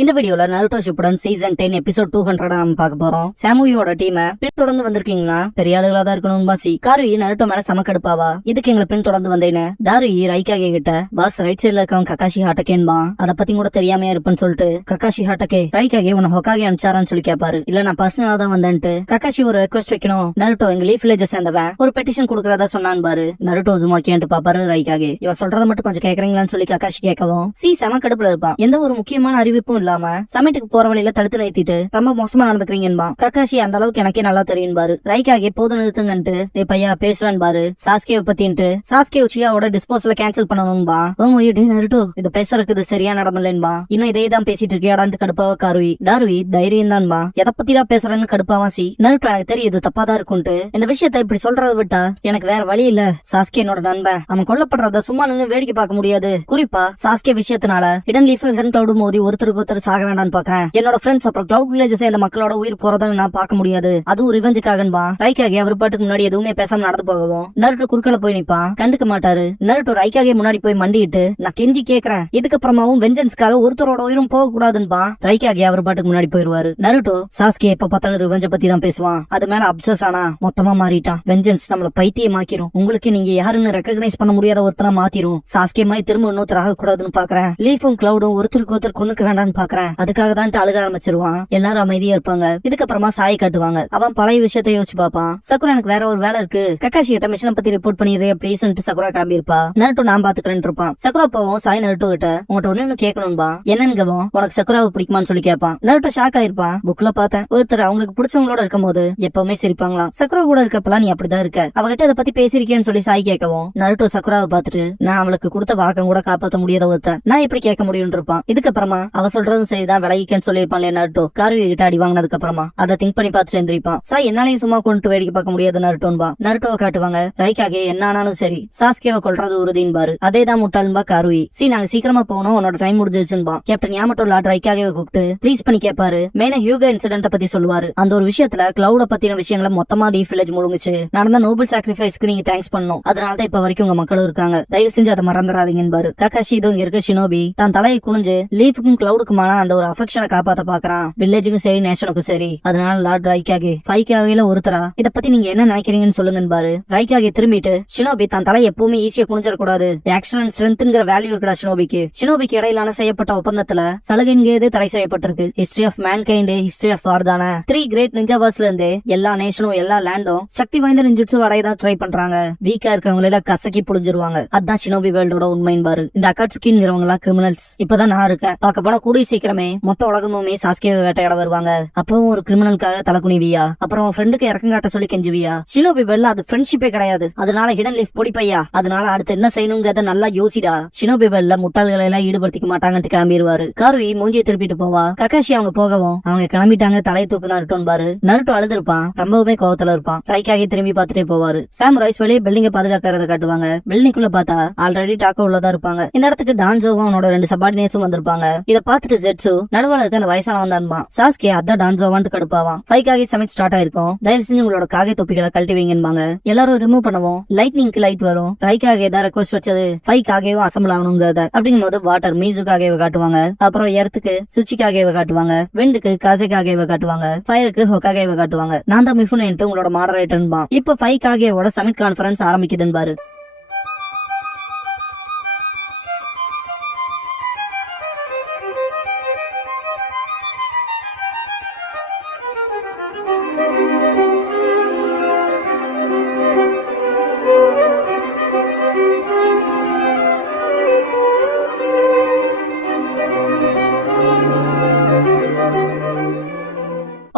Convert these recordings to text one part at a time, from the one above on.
இந்த வீடியோல Naruto Shippuden season 10 episode 200 நம்ம பார்க்க போறோம். சாமுயோட டீமை பின்தொடர்ந்து வந்திருக்கீங்களா? பெரிய ஆளுகளா தான் இருக்கணும் பாசி. காருயி நருட்டோ மேல சமக்கடுப்பாவா? இதுக்கு எங்களை பின்தொடர்ந்து வந்தேன்னு டாருயி ரைக்காகே கிட்ட பாஸ் ரைட் சைடுல இருக்கவன் கக்காஷி ஹாட்டகேன்பா. அதை பத்தி கூட தெரியாம இருப்பேன்னு சொல்லிட்டு கக்காஷி ஹாட்டகே ரைக்காகே உன்னை ஹொக்காகே அனுப்பிச்சாரான்னு சொல்லி கேட்பாரு. இல்ல நான் பர்சனலா தான் வந்தேன்ட்டு கக்காஷி ஒரு ரெக்வஸ்ட் வைக்கணும். நருட்டோ எங்க லீஃப் வில்லேஜ் சேர்ந்தவன் ஒரு பெட்டிஷன் கொடுக்கறதா சொன்னான் பாரு. நருட்டோ சும்மா கேட்டு பாப்பாரு ரைக்காகே. இவன் சொல்றத மட்டும் கொஞ்சம் கேக்குறீங்களான்னு சொல்லி கக்காஷி கேட்கவும் சி சமக்கடுப்புல இருப்பான். எந்த ஒரு முக்கியமான அறிவிப்பும் இல்லாம சமைட்டுக்கு போற வழியில தடுத்து நிறுத்திட்டு ரொம்ப மோசமா நடந்துக்கிறீங்கன்பா. கக்காஷி அந்த அளவுக்கு எனக்கே நல்லா தெரியும் பாரு. ரைக்காகே போதும் நிறுத்துங்கன்ட்டு நீ பையா பேசுறான் பாரு சாஸ்கே பத்தின்ட்டு. சாஸ்கே உச்சியாவோட டிஸ்போசல கேன்சல் பண்ணணும்பா. நருட்டோ இது பேசுறதுக்கு இது சரியா நடமலன்பா. இன்னும் இதே தான் பேசிட்டு இருக்கியாடான்ட்டு கடுப்பாவ காருயி. டாருயி தைரியம் தான்பா. எதை பத்திடா பேசுறேன்னு கடுப்பாவா சி. நருட்டோ எனக்கு தெரியுது தப்பாதான் இருக்கும்ட்டு. இந்த விஷயத்த இப்படி சொல்றத விட்டா எனக்கு வேற வழி இல்ல. சாஸ்கே என்னோட நண்பன். அவன் கொல்லப்படுறத சும்மா நின்று வேடிக்கை பார்க்க முடியாது. குறிப்பா சாஸ்கே விஷயத்தினால ஹிடன் லீஃப் கிளவுட் மோதி ஒருத்தருக்கு ஒருத்தர் சாக வேண்டாம்னு பாக்குறேன். என்னோட ஃப்ரெண்ட்ஸ் அப்புறம் கிளவுட் வில்லேஜ் சேர்ந்த மக்களோட உயிர் போறதை நான் பார்க்க முடியாது. அதுவும் ரிவெஞ்சுக்காகன்பா. ரைக்காகே அவர் பாட்டுக்கு முன்னாடி எதுவுமே பேசாம நடந்து போகவும் நருட்டோ குறுக்கல போய் நிப்பான். கண்டுக்க மாட்டாரு. நருட்டோ ரைக்காகே முன்னாடி போய் மண்டிட்டு நான் கெஞ்சி கேக்குறேன். இதுக்கப்புறமாவும் வெஞ்சன்ஸ்க்காக ஒருத்தரோட உயிரும் போக கூடாதுன்பா. ரைக்காகே அவர் பாட்டுக்கு முன்னாடி போயிருவாரு. நருட்டோ சாஸ்கே எப்ப பார்த்தாலும் ரிவெஞ்ச பத்தி தான் பேசுவான். அது மேல அப்சஸ் ஆனா மொத்தமா மாறிட்டான். வெஞ்சன்ஸ் நம்மள பைத்தியமாக்கிரும். உங்களுக்கு நீங்க யாருன்னு ரெகக்னைஸ் பண்ண முடியாத ஒருத்தனா மாத்திரும். சாஸ்கே மாதிரி திரும்ப இன்னொருத்தர் ஆக கூடாதுன்னு பாக்குறேன். லீஃபும் கிளவுடும் ஒருத்தருக்கு ஒருத்தர் கொண்டுக்க வேண்டாம்னு பாக்குறேன். அதுக்காக தான் அழுக ஆரம்பிச்சிருவான். எல்லாரும் அமைதியா இருப்பாங்க. இதுக்கப்புறமா சாய் காட்டுவாங்க. அவன் பழைய விஷயத்தை யோசிச்சு பாப்பான். சக்குரா எனக்கு வேற ஒரு வேலை இருக்கு. கக்காஷி கிட்ட மிஷனை பத்தி ரிப்போர்ட் பண்ணிடுறியா ப்ளீஸ் சக்குரா கிளம்பி இருப்பா. நருட்டோ நான் பாத்துக்கிறேன் இருப்பான். சக்குரா போவோம் சாய் நருட்டோ கிட்ட உங்கள்கிட்ட ஒண்ணு கேட்கணும்பா. என்னன்னு உனக்கு சக்குராவை பிடிக்குமான்னு சொல்லி கேட்பான். நருட்டோ ஷாக் ஆயிருப்பான். புக்ல பார்த்தேன் ஒருத்தர் அவங்களுக்கு பிடிச்சவங்களோட இருக்கும் போது எப்பவுமே சிரிப்பாங்களாம். சக்குரா கூட இருக்கப்பெல்லாம் நீ அப்படிதான் இருக்க. அவகிட்ட அதை பத்தி பேசிருக்கேன்னு சொல்லி சாய் கேட்கவும் நருட்டோ சக்குராவை பார்த்துட்டு நான் அவளுக்கு கொடுத்த வாக்கம் கூட காப்பாற்ற முடியாத ஒருத்தன் நான் எப்படி கேட்க முடியும் இருப்பான். இதுக்கப்புறமா அவ சொல்றதும் சரிதான் விலகிக்கன்னு சொல்லியிருப்பான் நருட்டோ. காருவி கிட்ட அடி வாங்கினதுக்கு அப்புறமா அதை திங்க் பண்ணி பார்த்துட்டு எந்திரிப்பான். சாய் என்னாலையும் சும்மா கொண்டு வேடிக்கை பார்க்க முடியாது நருட்டோன்பா. நருட்டோவை காட்டுவாங்க. ரைக்காகே என்ன ஆனாலும் சரி சாஸ்கேவை கொல்றது உறுதின்னு பாரு. அதேதான் முட்டாள்பா காருவி. சி நாங்க சீக்கிரமா போகணும் உன்னோட டைம் முடிஞ்சிருச்சுன்பா. கேப்டன் யாமட்டோல ரைக்காகவே கூப்பிட்டு ப்ளீஸ் பண்ணி கேட்பாரு. மெயினா ஹியூகோ இன்சிடென்ட் பத்தி சொல்லுவாரு. அந்த ஒரு விஷயத்துல கிளவுட பத்தின விஷயங்களை மொத்தமா லீஃப் வில்லேஜ் முழுங்குச்சு. நடந்த நோபல் சாக்ரிஃபைஸ்க்கு நீங்க தேங்க்ஸ் பண்ணணும். அதனாலதான் இப்ப வரைக்கும் உங்க மக்களும் இருக்காங்க. தயவு செஞ்சு அதை மறந்துடாதீங்கன்னு பாரு. கக்காஷி இதோ இங்க இருக்க ஷினோபி தான் தலையை குனிஞ்சு லீஃபுக்கும் கிளவுடுக்குமான அந்த ஒரு அஃபெக்ஷனை காப்பாத்த பாக்குறான். வில்லேஜுக்கும் சரி நேஷனுக்கும் சரி. அதனால லார்ட் ரைக்காகே ஃபைக்காகல ஒருத்தரா இத பத்தி நீங்க என்ன நினைக்கிறீங்கன்னு சொல்லுங்கன்னு பாரு. ரைக்காகே திரும்பிட்டு ஷினோபி தான் தலை எப்பவுமே ஈஸியா குனிஞ்சிடக்கூடாது. ஆக்ஷன் அண்ட் ஸ்ட்ரென்த்ங்கிற வேல்யூ இருக்குடா ஷினோபிக்கு இடையிலான செய்யப்பட்ட ஒப்பந்தத்துல சலுகைங்கிறது தடை செய்யப்பட்டிருக்கு. History of mankind history of war தானே. 3 கிரேட் நிஞ்சாவாஸ்ல இருந்து எல்லா நேஷனும் எல்லா லேண்டும் சக்தி வாய்ந்த நிஞ்சுட்சு அடையதான் ட்ரை பண்றாங்க. வீக்கா இருக்கவங்க எல்லாம் கசக்கி புடிஞ்சிருவாங்க. அதான் ஷினோபி வேர்ல்டோட உண்மைன்னு பாரு. இந்த அகாட்சுகிங்கிறவங்க எல்லாம் கிரிமினல்ஸ். இப்பதான் நான் இருக்கேன். பார்க்க போனா கூடிய சீக்கிரமே மொத்த உலகமுமே சாஸ்கேவை வேட்டையாட வருவாங்க. அப்புறம் ஒரு கிரிமினலுக்காக தலைக்குனிவியா? அப்புறம் ஃப்ரெண்டுக்கு இறக்கம் காட்ட சொல்லி கெஞ்சுவியா? ஷினோபி வேர்ல்ட்ல அது ஃப்ரெண்ட்ஷிப்பே கிடையாது. அதனால ஹிடன் லீஃப் பொடிப்பையா. அதனால அடுத்து என்ன செய்யணுங்கிறத நல்லா யோசிடா. ஷினோபி வேர்ல்ட்ல முட்டாள்களை எல்லாம் ஈடுபடுத்திக்க மாட்டாங்கன்னு கிளம்பிடுவாரு. காருவி மூஞ்சியை திருப்பிட்டு போவா. கக்காஷி அவங்க போகவும் அவங்க கிளம்பிட்டாங்க. தலையை தூக்கு நருட்டோன்னு பாரு. நருட்டோ அழுதுருப்பான். ரொம்பவுமே கோவத்துல இருப்பான். ரைக்காகி திரும்பி பார்த்துட்டே போவாரு. சாம் ரைஸ் வெளியே பில்டிங்க பாதுகாக்கிறத காட்டுவாங்க. பில்டிங்குள்ள பார்த்தா ஆல்ரெடி டாக்கோ உள்ளதா இருப்பாங்க. இந்த இடத்துக்கு டான்சோவும் அவனோட 2 சபார்டினேட்ஸும் வந்திருப்பாங்க. இத பார்த்துட்டு ஜெட்சு நடுவால இருக்க அந்த வயசானவன் தான்பா. சாஸ்கே அதான் டான்சோவான்ட்டு கடுப்பாவான். ஃபைக்காகி சமைச்சு ஸ்டார்ட் ஆயிருக்கும். தயவு செஞ்சு உங்களோட காகை தொப்பிகளை கழட்டி வைங்கன்பாங்க. எல்லாரும் ரிமூவ் பண்ணுவோம். லைட்னிங்க்கு லைட் வரும். ரைக்காகே தான் ரெக்வஸ்ட் வச்சது ஃபைக்காகவும் அசம்பிள் ஆகணுங்கிறத. அப்படிங்கும் போது வாட்டர் மீசுக்காகவே காட்டுவாங்க. அப்புறம் எர்த்துக்கு சுச்சிக்காகவே காட்டுவாங்க. விண்டுக்கு காசைக்காகவே காட்டுவாங்க. ஃபயருக்கு ஹொக்காகவே காட்டுவாங்க. நான் தான் மிஃபுனேன்ட்டு உங்களோட மாடரேட்டர்ன்பா. இப்ப ஃபைக்காகேவோட சமிட் கான்ஃபரன்ஸ் ஆரம்பிக்குதுன்னு பாரு.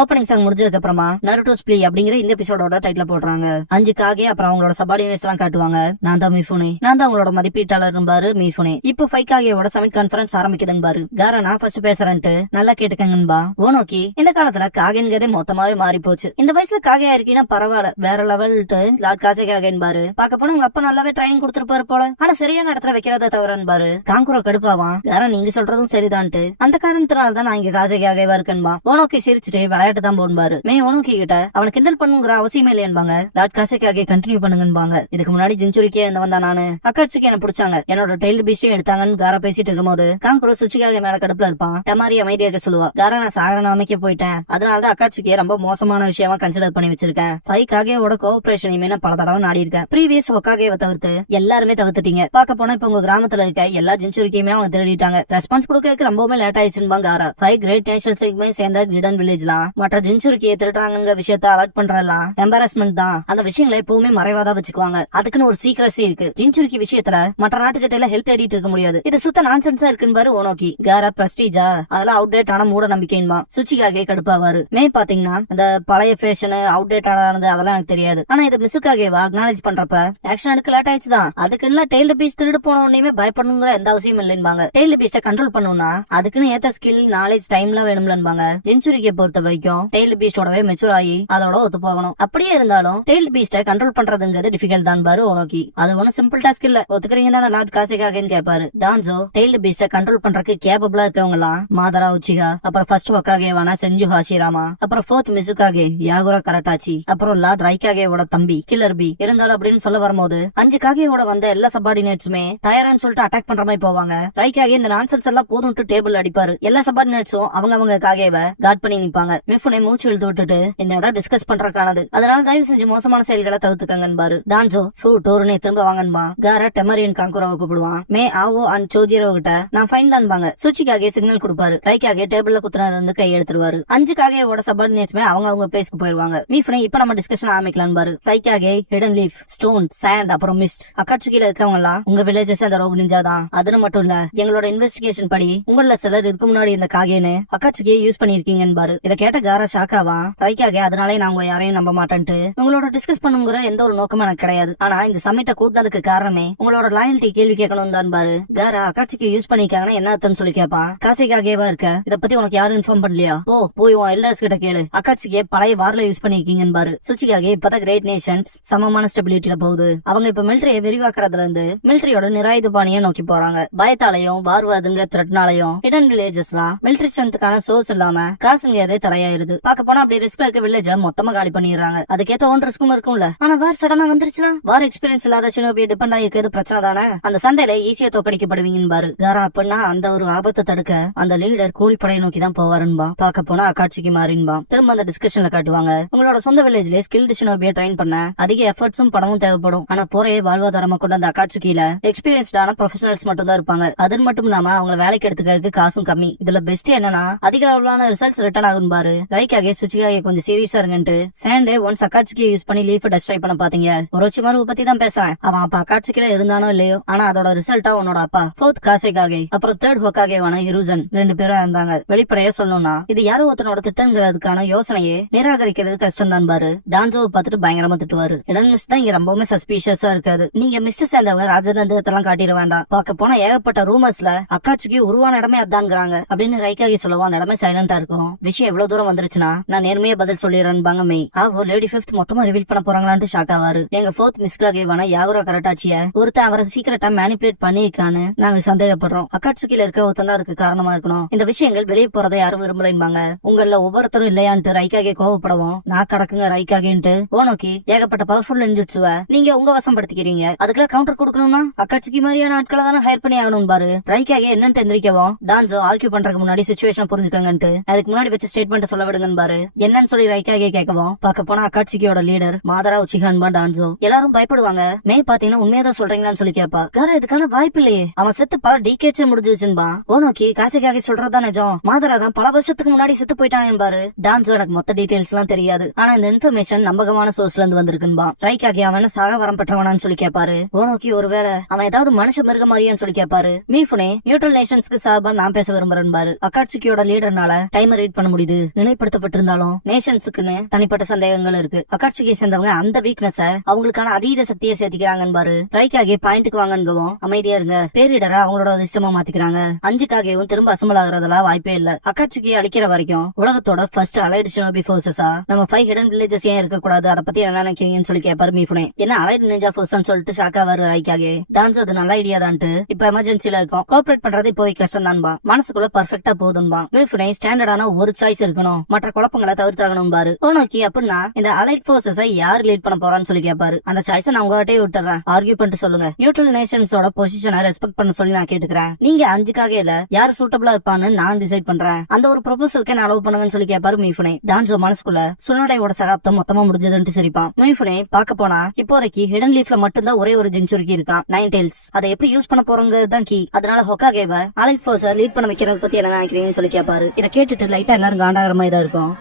ஓப்பனிங் சாங் முடிஞ்சதுக்கு அப்புறமா நருட்டோஸ் ப்ளே அப்படிங்கிற இந்த எபிசோடோட டைட்டில் போடுறாங்க. 5 காகே அப்புறம் அவங்களோட சபார்டினேட்ஸ் எல்லாம் காட்டுவாங்க. நான் தான் மிஃபுனே. நான் தான் அவங்களோட மதிப்பீட்டாளர் பாரு மிஃபுனே. இப்போ 5 காகேவோட சமிட் கான்ஃபரன்ஸ் ஆரம்பிக்குதுன்னு பாரு. காரா நான் ஃபர்ஸ்ட் பேசுறேன்ட்டு நல்லா கேட்டுக்கங்கன்பா. ஓனோக்கி இந்த காலத்துல காகேங்கிறதே மொத்தமாவே மாறி போச்சு. இந்த வயசுல காகையா இருக்கீங்கன்னா பரவாயில்ல வேற லெவல்ட்டு லார்ட் காசே காகேன்னு பாரு. பார்க்க போனா உங்க அப்பா நல்லாவே ட்ரைனிங் கொடுத்துருப்பாரு போல. ஆனா சரியான இடத்துல வைக்கிறத தவறன்னு பாரு. காங்குரோ கடுப்பாவான். காரா நீங்க சொல்றதும் சரிதான்ட்டு அந்த காரணத்தினால தான் நான் இங்க காசே காகேவா இருக்கேன்பா. ஓனோக்கி சிரிச்சுட்டு விளையாட்டு கேட்டு தான் போன்பாரு. மே ஓனோக்கி கிட்ட அவனை கிண்டல் பண்ணுங்கிற அவசியமே இல்லையன்பாங்க. Lord காசேகாகே continue பண்ணுங்கன்பாங்க. இதுக்கு முன்னாடி ஜின்சுரிக்கே வந்தா நானு அக்காட்சுக்கு என்ன பிடிச்சாங்க, என்னோட டைல்டு பீஸ்டையும் எடுத்தாங்கன்னு காரா பேசிட்டு இருக்கும்போது காங்குரோ சுச்சிகாகே மேல கடுப்புல இருப்பான். டமாரி அமைதியாக சொல்லுவா, காரா நான் சாகர அமைக்க போயிட்டேன், அதனாலதான் அக்காட்சுக்கே ரொம்ப மோசமான விஷயமா கன்சிடர் பண்ணி வச்சிருக்கேன். ஃபைக்காகேவோட கோஆபரேஷன் நான் பல தடவை நாடி இருக்கேன். ப்ரீவியஸ் ஹொக்காகேவை தவிர்த்து எல்லாருமே தவிர்த்துட்டீங்க. பாக்க போனா இப்ப உங்க கிராமத்துல இருக்க எல்லா ஜின்சுரிக்கையுமே அவங்க திருடிட்டாங்க. ரெஸ்பான்ஸ் கொடுக்க ரொம்பவே லேட் ஆயிடுச்சுன்னு காரா. 5 கிரேட் நேஷன்ஸுக்குமே சேர்ந்த கிடன் வில்லேஜ்லாம் மற்ற ஜின்சுரிக்கையை திருடுறாங்க விஷயத்த அலர்ட் பண்றலாம் எம்பாரஸ்மெண்ட் தான். அந்த விஷயங்களை எப்பவுமே மறைவாதான் வச்சுக்குவாங்க. அதுக்குன்னு ஒரு சீக்ரஸி இருக்கு. ஜின்சுரிக்கி விஷயத்துல மற்ற நாட்டுக்கிட்ட எல்லாம் ஹெல்ப் தேடிட்டு இருக்க முடியாது. இது சுத்த நான்சென்ஸா இருக்குன்னு பாரு ஓனோக்கி. காரா பிரஸ்டீஜா அதெல்லாம் அவுடேட் ஆன மூட நம்பிக்கைமா. சுச்சிகாகே கடுப்பாவாரு. மே பாத்தீங்கன்னா அந்த பழைய ஃபேஷன் அவுடேட் ஆனது அதெல்லாம் எனக்கு தெரியாது. ஆனா இது மிஸ்ஸுக்காகவா அக்னாலேஜ் பண்றப்ப ஆக்ஷன் எடுக்க லேட் ஆயிடுச்சுதான். அதுக்குன்னு டெய்ல்டு பீஸ் திருடு போன உடனே பயப்படணுங்கிற எந்த அவசியம் இல்லைன்பாங்க. டெய்ல்டு பீஸை கண்ட்ரோல் பண்ணணும்னா அதுக்குன்னு ஏத்த ஸ்கில் நாலேஜ் டைம்ல வேணும்லன்பாங்க. ஜென்சுரிக்கை பொறுத்த வரைக்கும் டெய்ல்டு பீஸ்டோடவே மெச்சூர் ஆகி அதோட ஒத்து போகணும். அப்படியே இருந்தாலும் டெய்ல்டு பீஸ்ட கண்ட்ரோல் பண்றதுங்கிறது டிஃபிகல்ட் தான் பாரு ஓனோக்கி. அது ஒன்னும் சிம்பிள் டாஸ்க் இல்ல. ஒத்துக்கிறீங்க தானே லார்ட் காசேகாகேன்னு கேட்பாரு. டான்சோ டெய்ல்டு பீஸ்ட கண்ட்ரோல் பண்றதுக்கு கேபபிளா இருக்கவங்க எல்லாம் மாதரா உச்சிகா, அப்புறம் ஃபர்ஸ்ட் ஹொக்காகேவான செஞ்சு ஹாஷிராமா, அப்புறம் ஃபோர்த் மிசுகாகே யாகுரா கரட்டாச்சி, அப்புறம் லார்ட் ரைகாகேவோட தம்பி கில்லர் பி இருந்தாலும் அப்படின்னு சொல்ல வரும்போது 5 காகேவோட வந்த எல்லா சப்பார்டினேட்ஸுமே தயாரான்னு சொல்லிட்டு அட்டாக் பண்ற மாதிரி போவாங்க. ரைகாகே இந்த நான்சென்ஸ் எல்லாம் போதும் டேபிள் அடிப்பாரு. எல்லா சப்பார்டினேட்ஸும் அவங்க காகேவை காட் பண்ணி நிப்பாங்க. மிஃபுனை மூச்சு இழுத்து விட்டுட்டு இந்த இடம் டிஸ்கஸ் பண்றதுக்கானது, அதனால தயவு செஞ்சு மோசமான செயல்களை தவிர்த்துக்கங்கன்பாரு. டான்சோ டோருனே திரும்ப வாங்கன்பா. காரா டெமரியன் காங்குரோவை கூப்பிடுவான். மே ஆவோ அண்ட் சோஜிரோ கிட்ட நான் ஃபைன் தான்பாங்க. சுச்சிகாகே சிக்னல் கொடுப்பாரு. ரைகாகே டேபிள்ல குத்துனது வந்து கை எடுத்துருவாரு. 5 காகேவோட சபார்டினேட்ஸ்மே அவங்க பிளேஸ்க்கு போயிருவாங்க. மீஃபுனை இப்ப நம்ம டிஸ்கஷன் ஆரம்பிக்கலாம் பாரு. ரைகாகே ஹிடன் லீஃப், ஸ்டோன், சாண்ட், அப்புறம் மிஸ்ட். அக்காட்சுகில இருக்கவங்க எல்லாம் உங்க வில்லேஜஸ் அந்த ரோக் நிஞ்சா தான். அது மட்டும் இல்ல, எங்களோட இன்வெஸ்டிகேஷன் படி உங்கள சிலர் இதுக்கு முன்னாடி இந்த காகேன்னு அக்காட்சுகியை யூஸ் பண்ணிருக்கீங்கன்னு பாரு. இதை கேட்ட காரா ஷாக்காவா. ரைகாகே அதனாலே நாங்க யாரையும் நம்ப மாட்டேன்ட்டு உங்களோட டிஸ்கஸ் பண்ணுங்கிற எந்த ஒரு நோக்கமும் எனக்கு கிடையாது. ஆனா இந்த சமிட்ட கூட்டினதுக்கு காரணமே உங்களோட லாயல்ட்டி கேள்வி கேட்கணும் தான் பாரு. காரா அக்காட்சுக்கு யூஸ் பண்ணிருக்காங்கன்னா என்ன அர்த்தம்னு சொல்லி கேட்பான். காசேகாகேவா இருக்க இத பத்தி உனக்கு யாரும் இன்ஃபார்ம் பண்ணலையா? போய் உன் எல்டர்ஸ் கிட்ட கேளு. அக்காட்சுக்கே பழைய வார்ல யூஸ் பண்ணிருக்கீங்கன்னு பாரு. சுச்சிகாகே இப்பதான் கிரேட் நேஷன்ஸ் சமமான ஸ்டெபிலிட்டியில போகுது. அவங்க இப்ப மிலிட்டரியை விரிவாக்குறதுல இருந்து மிலிட்டரியோட நிராயுத பாணியை நோக்கி போறாங்க. பயத்தாலையும் வார்வாதுங்க த்ரெட்னாலையும் ஹிடன் வில்லேஜஸ்லாம் மிலிட்டரி ஸ்ட்ரென்த்துக்கான சோர்ஸ் இல்லாம காசுங்க எதே தடையாயிருது. பாக்க போனா அப்படி ரிஸ்க் இருக்க வில்லேஜ மொத்தமா காலி பண்ணிடுறாங்க. அதுக்கேத்த ஓன் ரிஸ்க்கும் இருக்கும்ல. ஆனா வார் சடனா வந்துருச்சுன்னா வார் எக்ஸ்பீரியன்ஸ் இல்லாத ஷினோபியை டிபெண்ட் ஆகிருக்கிறது பிரச்சனை தானே. அந்த சண்டையில ஈஸியா தோக்கடிக்கப்படுவீங்கன்னு பாரு. காரா அப்படின்னா அந்த ஒரு ஆபத்தை தடுக்க அந்த லீடர் கூலிப்படையை நோக்கி தான் போவாருன்பா. பாக்க போனா அக்காட்சிக்கு மாறின்பா. திரும்ப அந்த டிஸ்கஷன்ல காட்டுவாங்க. உங்களோட சொந்த வில்லேஜ்ல ஸ்கில்டு ஷினோபியை ட்ரெயின் பண்ண அதிக எஃபர்ட்ஸும் பணமும் தேவைப்படும். ஆனா போரையே வாழ்வாதாரமா கொண்ட அந்த அக்காட்சிக்கில எக்ஸ்பீரியன்ஸ்டான ப்ரொஃபஷனல்ஸ் மட்டும் தான் இருப்பாங்க. அது மட்டும் இல்லாம அவங்க வேலைக்கு எடுத்துக்கிறதுக்கு காசும் கம்மி. இதுல பெஸ்ட் என்னன்னா அதிக அளவிலான ரிசல்ட்ஸ் ரிட்டர்ன் ஆகும் பாரு. ரைகாகே சுச்சிகாகே கொஞ்சம் சீரியஸா இருங்கன்ட்டு சாண்டே ஒன்ஸ் அக்காட்சிக்கு யூஸ் பண்ணி லீஃப் டெஸ்ட்ராய் பண்ண பாத்தீங்க. ஒரோச்சிமாரு பத்தி தான் பேசுறேன். அவன் அப்ப அக்காட்சிக்கில இருந்தானோ இல்லையோ, ஆனா அதோட ரிசல்ட்டா உன்னோட அப்பா ஃபோர்த் காசேகாகே அப்புறம் தேர்ட் ஹொக்காகேவான ஹிருசன் 2 பேரும் இருந்தாங்க. வெளிப்படையா சொல்லணும்னா இது யாரோ ஒருத்தனோட திட்டங்கிறதுக்கான யோசனையே நிராகரிக்கிறது கஷ்டம் தான் பாரு. டான்சோவை பார்த்துட்டு பயங்கரமா திட்டுவாரு. இடன் மிஸ் தான் இங்க ரொம்பவுமே சஸ்பீஷியஸா இருக்காது. நீங்க மிஸ்டர் சேர்ந்தவங்க ராஜதந்திரத்தெல்லாம் காட்டிட வேண்டாம். பார்க்க போனா ஏகப்பட்ட ரூமர்ஸ்ல அக்காட்சிக்கு உருவான இடமே அதான்ங்கிறாங்க அப்படின்னு ரைகாகே சொல்லுவான். அந்த இடமே சைலண்டா இருக்கும். விஷயம் எவ்வளவு தூரம் வந்துருச்சுன்னா நான் நேர்மையா பதில் சொல்லிடுறேன்பாங்க மே. ஆவோ லேடி 5th மொத்தமா ரிவீல் பண்ண போறாங்களான்னு ஷாக் ஆவாரு. எங்க 4th மிஸ்காகேவான யாகுரா கரட்டாச்சிய ஒருத்தன் அவரை சீக்கிரட்டா மேனிபுலேட் பண்ணிருக்கான்னு நாங்க சந்தேகப்படுறோம். அக்காட்சுக்கில இருக்க ஒருத்தன் தான் அதுக்கு காரணமா இருக்கணும். இந்த விஷயங்கள் வெளியே போறதை யாரும் விரும்பலைன்பாங்க. உங்கள ஒவ்வொருத்தரும் இல்லையான்ட்டு ரைகாகே கோவப்படவும் நான் கடக்குங்க ரைகாகேன்ட்டு ஓனோக்கி ஏகப்பட்ட பவர்ஃபுல் நெஞ்சுட்சுவ நீங்க உங்க வசப்படுத்திக்கிறீங்க. அதுக்குள்ள கவுண்டர் கொடுக்கணும்னா அக்காட்சுக்கி மாதிரியான ஆட்களை தானே ஹையர் பண்ணி ஆகணும் பாரு. ரைகாகே என்னன்னு எந்திரிக்கவும் டான்சோ ஆர்கியூ பண்றதுக்கு முன்னாடி சிச்சுவேஷன் புரிஞ்சுக்கங்கன்ட்டு அதுக்கு முன்னாடி வச்சு ஸ்டேட்மெண்ட் சொல்ல விடுங்கன்னு பாரு. என்னன்னு சொல்லி ரைகாகே கேட்கவும் பார்க்க போனா அக்காட்சிக்கியோட லீடர் மாதரா உச்சிகான்பா டான்சோ எல்லாரும் பயப்படுவாங்க. மே பாத்தீங்கன்னா உண்மையதான் சொல்றீங்களான்னு சொல்லி கேப்பா. கார இதுக்கான வாய்ப்பு இல்லையே, அவன் செத்து பல டிகேட்ஸ் முடிஞ்சிருச்சுன்பா. ஓனோக்கி காசேகாகே சொல்றதா நிஜம். மாதரா தான் பல வருஷத்துக்கு முன்னாடி செத்து போயிட்டானே பாரு. டான்சோ எனக்கு மொத்த டீடைல்ஸ் எல்லாம் தெரியாது, ஆனா இந்த இன்ஃபர்மேஷன் நம்பகமான சோர்ஸ்ல இருந்து வந்திருக்குன்பா. ரைகாகே அவன் சாக வரம் பெற்றவனான்னு சொல்லி கேட்பாரு. ஓனோக்கி ஒருவேளை அவன் ஏதாவது மனுஷ மிருக மாதிரியான்னு சொல்லி கேட்பாரு. மீஃபுனே நியூட்ரல் நேஷன்ஸ்க்கு சார்பா நான் பேச விரும்புறேன் பாரு. அக்காட்சிக்கியோட லீடர்னால டைமர் ரீட் பண்ண முடியுது. நிலைப்படுத்தப்பட்டிருந்தாலும் நேஷன்ஸுக்குன்னு தனிப்பட்ட சந்தேகங்கள் இருக்கு. அக்காட்சிக்கு சேர்ந்தவங்க அந்த வீக்னஸ அவங்களுக்கான அதீத சக்தியை சேர்த்திக்கிறாங்கன்னு பாரு. ரைகாகே பாயிண்ட்டுக்கு வாங்கன்னு அமைதியா இருங்க. பேரிடரை அவங்களோட அதிர்ஷ்டமா மாத்திக்கிறாங்க. 5 காகேவும் திரும்ப அசம்பிள் ஆகுறதுல வாய்ப்பே இல்ல. அக்காட்சிக்கு அடிக்கிற வரைக்கும் உலகத்தோட ஃபர்ஸ்ட் அலைடு ஷினோபி ஃபோர்ஸஸா நம்ம 5 ஹிடன் வில்லேஜஸ் ஏன் இருக்க கூடாது, அதை பத்தி என்ன நினைக்கிறீங்கன்னு சொல்லி கேட்பாரு மீஃபுனே. என்ன அலைடு நிஞ்சா ஃபோர்ஸ்னு சொல்லிட்டு ஷாக்கா வரு ரைகாகே. டான்ஸ் அது நல்ல ஐடியா தான்ட்டு இப்ப எமர்ஜென்சில இருக்கும். கோஆபரேட் பண்றது இப்போதைக்கு கஷ்டம் தான்பா. மனசுக்குள்ள பர்ஃபெக்டா போதும்பா. மீஃபுனே ஸ்டாண்டர்டான ஒரு சாய்ஸ் இருக்கணும். மற்ற குழப்பங்களை தவிர்த்தாகணும் பாரு. ஓனோக்கி அப்படின்னா இந்த அலைட் போர்சஸை யார் லீட் பண்ண போறான்னு சொல்லி கேட்பாரு. அந்த சாய்ஸை நான் உங்ககிட்டயே விட்டுறேன், ஆர்கியூ பண்ணிட்டு சொல்லுங்க. நியூட்ரல் நேஷன்ஸோட பொசிஷனை ரெஸ்பெக்ட் பண்ண சொல்லி நான் கேட்டுக்கிறேன். நீங்க 5க்காக இல்ல யார் சூட்டபிளா இருப்பான்னு நான் டிசைட் பண்றேன். அந்த ஒரு ப்ரொபோசலுக்கு நான் அலோவ் பண்ணுங்கன்னு சொல்லி கேட்பாரு மீஃபுனே. டான்சோ மனசுக்குள்ள சுனோடையோட சகாப்தம் மொத்தமா முடிஞ்சதுன்னு சிரிப்பான். மீஃபுனே பார்க்க போனா இப்போதைக்கு ஹிடன் லீஃப்ல மட்டும்தான் ஒரே ஒரு ஜென்சுரிக்கு இருக்கான், நைன் டெயில்ஸ். அதை எப்படி யூஸ் பண்ண போறோங்கிறது தான் கீ. அதனால ஹொக்காகேவை அலைட் போர்ஸை லீட் பண்ண வைக்கிறத பத்தி என்ன நினைக்கிறீங்கன்னு சொல்லி கேட்பாரு. இதை கேட்டுட்டு லைட்டா எல்லாரும் காண்டாகிற மாதிரி தான் இருக்கும்.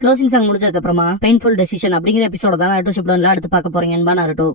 க்ளோசிங் சாங் முடிஞ்சதுக்கு அப்புறமா பெயின்ஃபுல் டெசிஷன் அப்படிங்கிற எபிசோட தான் நாருட்டோ ஷிப்புடன்ல அடுத்து பார்க்க போறீங்க. நருட்டோ